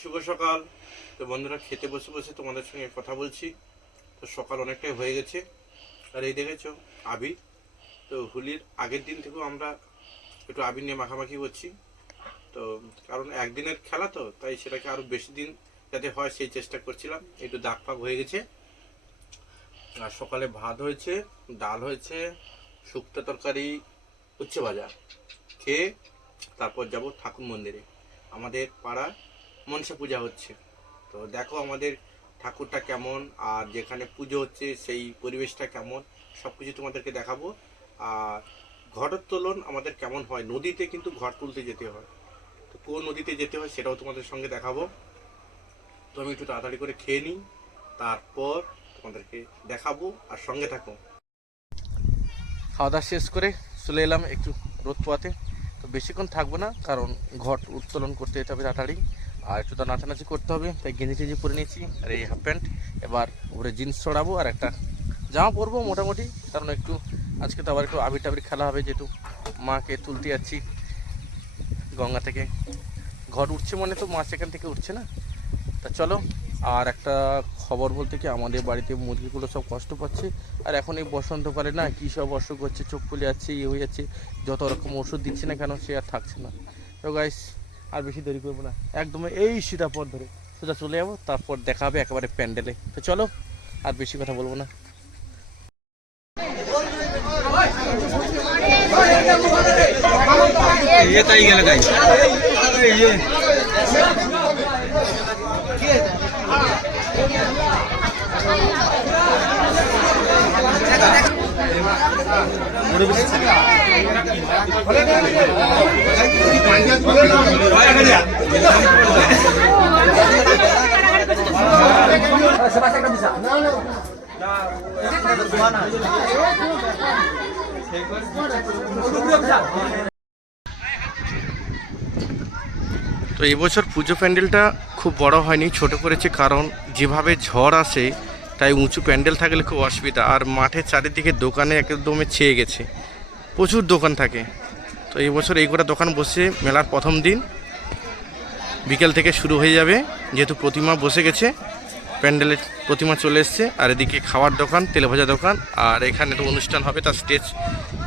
শুভ সকাল। তো বন্ধুরা, খেতে বসে বসে তোমাদের সঙ্গে কথা বলছি। তো সকাল অনেকটাই হয়ে গেছে। আর এই দেখেছ আবির তো হোলির আগের দিন থেকেও আমরা একটু আবির নিয়ে মাখামাখি করছি। তো কারণ একদিনের খেলা তো, তাই সেটাকে আরও বেশি দিন যাতে হয় সেই চেষ্টা করছিলাম। একটু দাগ ফাগ হয়ে গেছে। আর সকালে ভাত হয়েছে, ডাল হয়েছে, শুক্তো তরকারি, উচ্ছে ভাজা। খেয়ে তারপর যাব ঠাকুর মন্দিরে। আমাদের পাড়া মনসা পূজা হচ্ছে। তো দেখো আমাদের ঠাকুরটা কেমন, আর যেখানে পুজো হচ্ছে সেই পরিবেশটা কেমন সব কিছু তোমাদেরকে দেখাবো। আর ঘটোত্তোলন আমাদের কেমন হয়, নদীতে কিন্তু ঘর তুলতে যেতে হয়। তো কোন নদীতে যেতে হয় সেটাও তোমাদের সঙ্গে দেখাবো। তো আমি একটু তাড়াতাড়ি করে খেয়ে নিই, তারপর তোমাদেরকে দেখাবো, আর সঙ্গে থাকো। খাওয়া দাওয়া শেষ করে চলে এলাম একটু রোদ পোয়াতে। তো বেশিক্ষণ থাকব না, কারণ ঘট উত্তোলন করতে যেতে হবে তাড়াতাড়ি। আর একটু তো নাচানাচি করতে হবে, তাই গেঞ্জি টেঞ্জি পরে নিয়েছি, আর এই হাফ প্যান্ট এবার উপরে জিন্স ছড়াবো আর একটা জামা পরবো মোটামুটি, কারণ একটু আজকে তো আবার একটু আবির টাবির খেলা হবে, যেহেতু মাকে তুলতে যাচ্ছি গঙ্গা থেকে। ঘর উঠছে মানে তো মা সেখান থেকে উঠছে না। তা চলো, আর একটা খবর বলতে কি, আমাদের বাড়িতে মুরগিগুলো সব কষ্ট পাচ্ছে, আর এখন এই বসন্তকালে না কী সব অসুখ হচ্ছে, চোখ ফুলে যাচ্ছে ইয়ে হয়ে যাচ্ছে, যত রকম ওষুধ দিচ্ছে না কেন সে আর থাকছে না। তো গাইস আর বেশি দেরি করবো না একদম এই সিধা পথ ধরে সোজা চলে যাবো তারপর দেখা হবে একেবারে প্যান্ডেলে তো চলো আর বেশি কথা বলবো না ये ताई गेलं काय ये তো এবছর পুজো প্যান্ডেলটা খুব বড় হয়নি ছোট করেছে কারণ যেভাবে ঝড় আসে তাই উঁচু প্যান্ডেল থাকলে খুব অসুবিধা। আর মাঠের চারিদিকে দোকানে একদমে ছেয়ে গেছে। প্রচুর দোকান থাকে। তো এই বছর এই কটা দোকান বসে মেলার প্রথম দিন। বিকেল থেকে শুরু হয়ে যাবে। যেহেতু প্রতিমা বসে গেছে প্যান্ডেলের প্রতিমা চলে এসছে। আর এদিকে খাওয়ার দোকান তেলে ভাজা দোকান। আর এখানে তো অনুষ্ঠান হবে, তার স্টেজ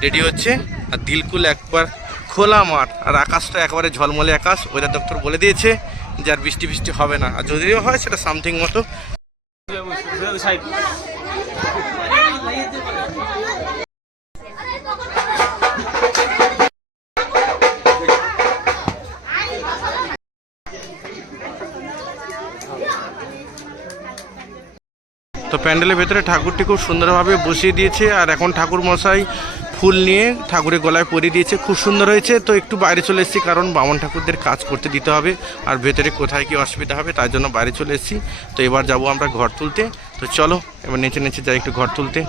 রেডি হচ্ছে। আর দিলকুল একবার খোলা মাঠ। আর আকাশটা একেবারে ঝলমলে আকাশ। ওয়েদার দপ্তর বলে দিয়েছে যে আর বৃষ্টি বৃষ্টি হবে না। আর যদিও হয়, সেটা সামথিং মতো তো প্যান্ডেলের ভেতরে ঠাকুরটি খুব সুন্দরভাবে বসিয়ে দিয়েছে আর এখন ঠাকুর মশাই ফুল নিয়ে ঠাকুরের গলায় পরিয়ে দিয়েছে। খুব সুন্দর হয়েছে। তো একটু বাইরে চলে এসেছি, কারণ বামন ঠাকুরদের কাজ করতে দিতে হবে। আর ভেতরে কোথায় কি অসুবিধা হবে, তার জন্য বাইরে চলে এসেছি। তো এবার যাব আমরা ঘর তুলতে। তো চলো, এবার নেচে নেচে যাই একটু ঘর তুলতে।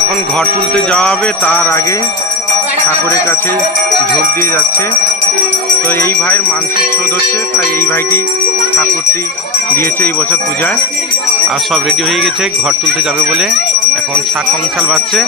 এখন ঘর তুলতে যাওয়া হবে, তার আগে ঠাকুরের কাছে ঝোঁক দিয়ে যাচ্ছে। তো এই ভাইয়ের মানসিক শোধ হচ্ছে, তাই এই ভাইটি ঠাকুরটি দিয়েছে এই বছর পূজায়। আর সব রেডি হয়ে গেছে ঘর তুলতে যাবে বলে। এখন শাক কংসাল বাজছে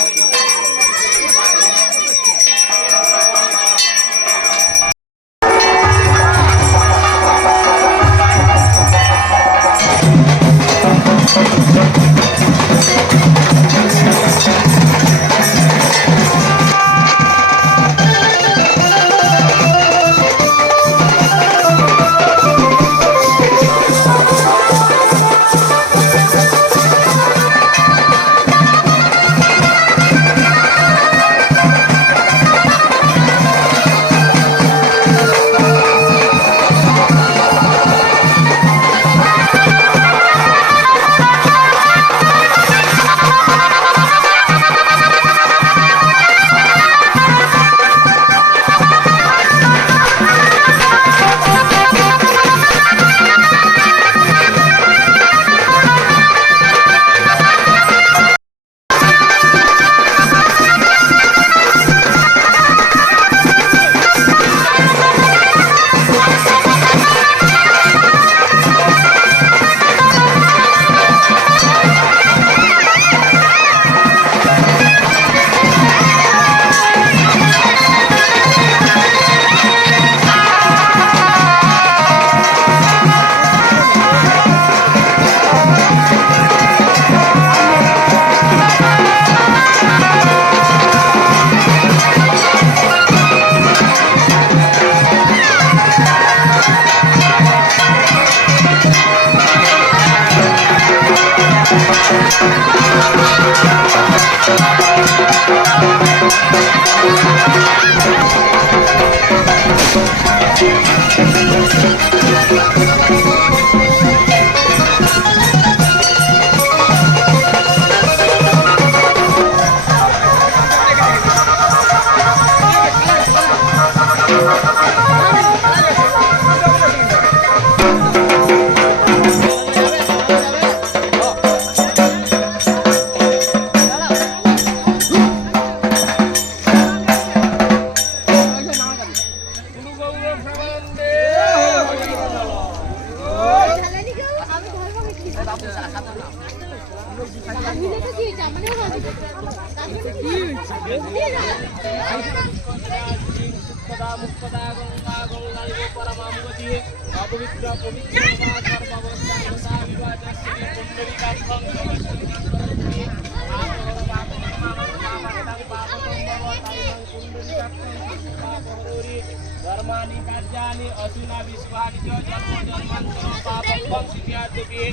धर्माणि कार्याणि असूना विश्वानि च जन्म जन्मान्तरं पापं वंशित्याद्यपि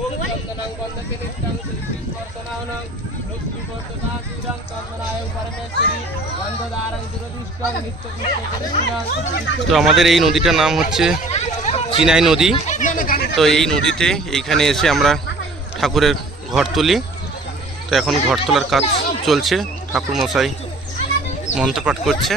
ॐ चन्दनं वन्दते निष्ठं श्रीस्पर्शनानं लक्ष्मीबद्धतासुरं चन्दनाय परमेश्वरी वन्ददारं दुरदुष्टं नित्यपुष्टकृष्णं তো আমাদের এই নদীটার নাম হচ্ছে চিনাই নদী। তো এই নদীতে এইখানে এসে আমরা ঠাকুরের ঘর তুলি। তো এখন ঘর তোলার কাজ চলছে। ঠাকুর মশাই মন্ত্রপাঠ করছে।